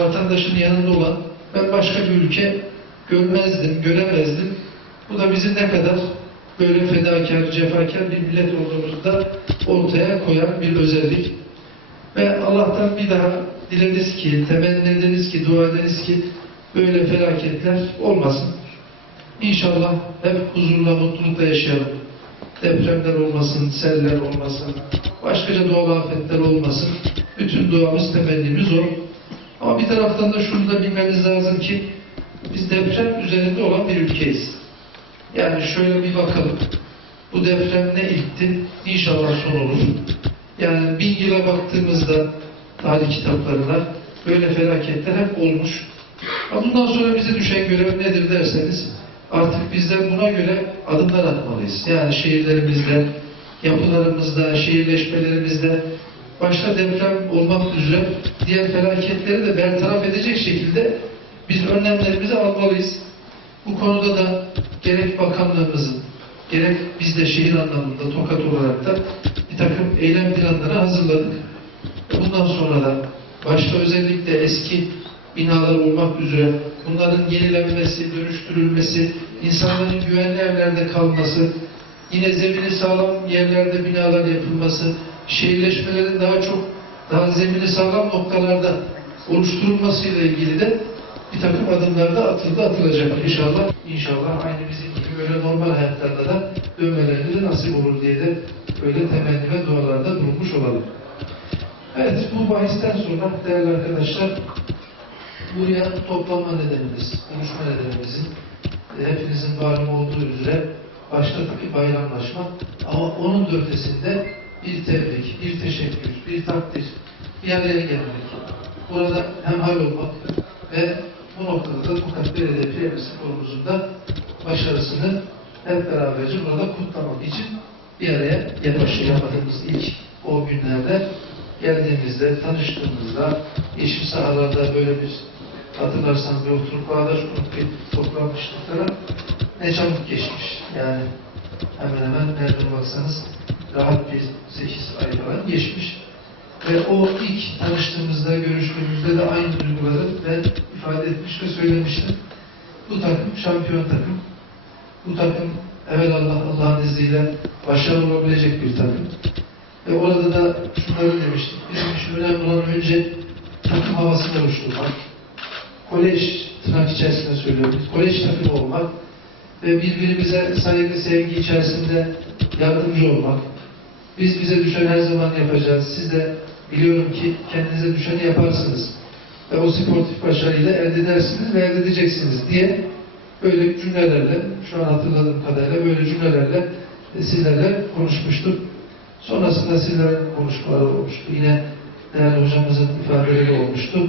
vatandaşın yanında olan ben başka bir ülke görmezdim, göremezdim. Bu da bizi ne kadar böyle fedakar, cefakar bir millet olduğumuzu da ortaya koyan bir özellik. Ve Allah'tan bir daha dileriz ki, temenni ki, dua ederiz ki böyle felaketler olmasın. İnşallah hep huzurla, mutlulukla yaşayalım. Depremler olmasın, seller olmasın, başkaca doğal afetler olmasın. Bütün duamız, temennimiz o. Ama bir taraftan da şunu da bilmemiz lazım ki biz deprem üzerinde olan bir ülkeyiz. Yani şöyle bir bakalım. Bu deprem ne ilkti? İnşallah son olur. Yani bin yıla baktığımızda tarih kitaplarında böyle felaketler hep olmuş. Ama bundan sonra bize düşen görev nedir derseniz artık bizler buna göre adımlar atmalıyız. Yani şehirlerimizde, yapılarımızda, şehirleşmelerimizde başta deprem olmak üzere diğer felaketleri de bertaraf edecek şekilde biz önlemlerimizi almalıyız. Bu konuda da gerek bakanlığımızın, gerek biz de şehir anlamında tokat olarak da bir takım eylem planları hazırladık. Bundan sonra da başta özellikle eski binalar olmak üzere bunların yenilenmesi, dönüştürülmesi, insanların güvenli evlerde kalması, yine zemini sağlam yerlerde binalar yapılması, şehirleşmelerin daha çok daha zemini sağlam noktalarda oluşturulmasıyla ilgili de bir takım adımlar da atıldı, atılacak inşallah. İnşallah aynı bizim gibi böyle normal hayatlarda da dönmelerimize nasip olur diye de böyle temenni ve dualarda bulunmuş olalım. Evet, bu bahisten sonra değerli arkadaşlar, buraya toplanma nedenimiz, buluşma nedenimizin e, hepinizin malum olduğu üzere başta tabii bayramlaşma ama onun ötesinde bir tebrik, bir teşekkür, bir takdir, bir araya gelmek, burada hemhal olmak ve bu noktada da Tokat Belediye Piyerisi Forumumuzun da başarısını hep beraberce burada kutlamak için bir araya gelmiş yapmadığımız ilk o günlerde geldiğimizde, tanıştığımızda, yeşil sahalarda böyle bir hatırlarsanız bir oturup bağdaş kurup bir toplanmışlıklara ne çabuk geçmiş. Yani hemen hemen nereden baksanız rahat bir 8 ay falan geçmiş. Ve o ilk tanıştığımızda, görüştüğümüzde de aynı duyguları ve ifade etmiş ve söylemiştim. Bu takım şampiyon takım. Bu takım evvelallah Allah'ın izniyle başarılı olabilecek bir takım. Ve orada da şunları demiştik. Bizim için önemli önce takım havasını oluşturmak. Kolej tırnak içerisinde söylüyorum. Kolej takımı olmak ve birbirimize saygı, sevgi içerisinde yardımcı olmak. Biz bize düşen her zaman yapacağız. Siz de biliyorum ki kendinize düşeni yaparsınız. Ve o sportif başarıyı da elde edersiniz ve elde edeceksiniz diye böyle cümlelerle, şu an hatırladığım kadarıyla böyle cümlelerle e, sizlerle konuşmuştuk. Sonrasında sizlerin konuşmaları olmuştu. Yine değerli hocamızın ifadeleri olmuştu.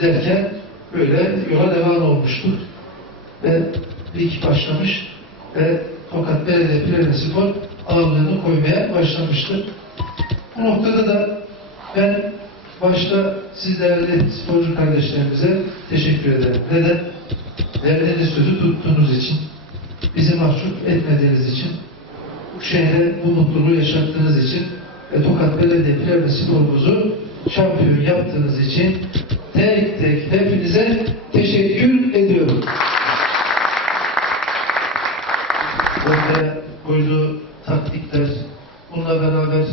Derken böyle yola devam olmuştu. Ve lig başlamış ve Tokat Belediye Pirelli Spor ağırlığını koymaya başlamıştı. Bu noktada da ben başta siz değerli sporcu kardeşlerimize teşekkür ederim. Neden? Verdiğiniz sözü tuttuğunuz için, bizi mahcup etmediğiniz için, bu şehre bu mutluluğu yaşattığınız için ve Tokat Belediye Pirelli Spor'umuzu şampiyon yaptığınız için tek tek hepinize teşekkür ediyorum. ortaya koyduğu taktikler, bununla beraber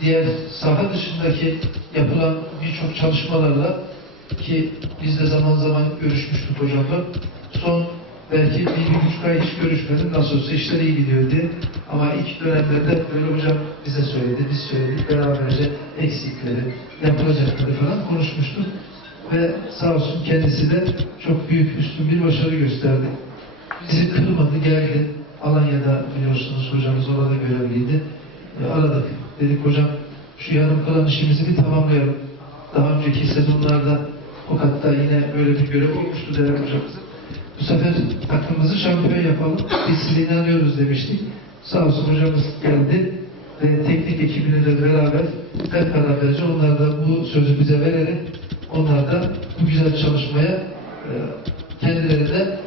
diğer dışındaki yapılan birçok çalışmalarla ki biz de zaman zaman görüşmüştük hocamla. Son belki bir, bir buçuk ay hiç görüşmedim. Nasıl olsa işler iyi gidiyor diye. Ama ilk dönemlerde böyle hocam bize söyledi, biz söyledik. Beraberce eksikleri, yapılacakları falan konuşmuştuk. Ve sağ olsun kendisi de çok büyük üstün bir başarı gösterdi. Bizi kırmadı, geldi. Alanya'da biliyorsunuz hocamız orada görevliydi. E, aradık. Dedik hocam şu yarım kalan işimizi bir tamamlayalım. Daha önceki sezonlarda Tokat'ta yine böyle bir görev olmuştu değerli hocamızın. Bu sefer takımımızı şampiyon yapalım. Biz size inanıyoruz demiştik. Sağ olsun hocamız geldi ve teknik ekibini de beraber hep beraberce onlar da bu sözü bize vererek onlar da bu güzel çalışmaya e, kendileri de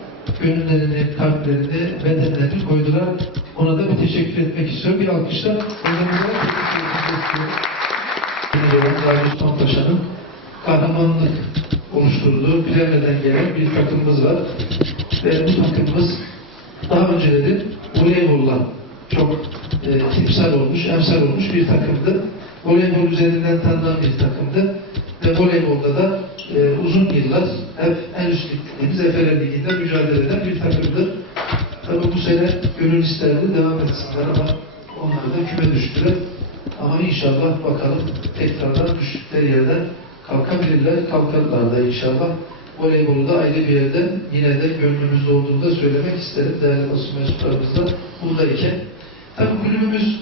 gönüllerini, kalplerini, bedenlerini koydular. Ona da bir teşekkür etmek istiyorum. Bir alkışla hocamıza teşekkür etmek istiyorum. Kahramanlık oluşturduğu Bremen'den gelen bir takımımız var. Ve bu takımımız daha önceleri voleybolla çok e, timsal olmuş, emsal olmuş bir takımdı. Voleybol üzerinden tanınan bir takımdı. Ve voleybolda da e, uzun yıllar hep en üst ligimiz Efere Ligi'nde mücadele eden bir takımdı. Tabii bu sene gönül isterdi devam etsinler ama onlar da küme düştüler. Ama inşallah bakalım tekrardan düştükleri yerden kalkabilirler, kalkarlar da inşallah. Voleybolu da ayrı bir yerde yine de gönlümüzde olduğunu da söylemek isterim değerli basın mensuplarımız da buradayken. Tabii kulübümüz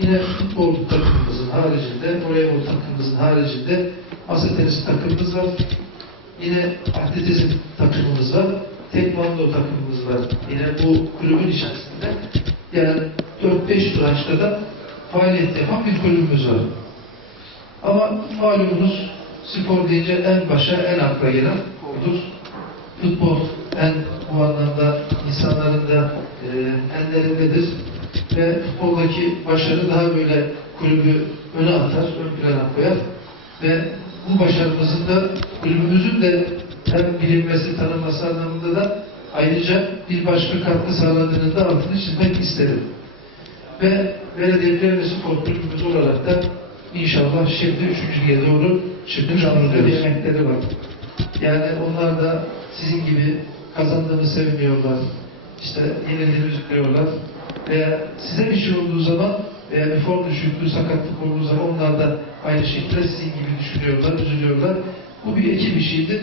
yine futbol takımımızın haricinde, voleybol takımımızın haricinde masa tenisi takımımız var. Yine atletizm takımımız var. Tekvando takımımız var. Yine bu kulübün içerisinde yani 4-5 branşta da faaliyet yapan bir kulübümüz var. Ama malumunuz spor deyince en başa en akla gelen spordur. Futbol en bu anlamda insanların da e, enlerindedir. Ve futboldaki başarı daha böyle kulübü öne atar, ön plana koyar. Ve bu başarımızın da kulübümüzün de hem bilinmesi, tanınması anlamında da ayrıca bir başka katkı sağladığını da altını çizmek isterim. Ve Belediyeler ve Spor Kulübümüz olarak da inşallah şimdi üçüncüye doğru çıkmış anında yemekleri var. Yani onlar da sizin gibi kazandığını sevmiyorlar. İşte yenildiğini üzülüyorlar. Veya size bir şey olduğu zaman veya bir form düşüklüğü, sakatlık olduğu zaman onlar da aynı şekilde sizin gibi düşünüyorlar, üzülüyorlar. Bu bir ekip işiydi.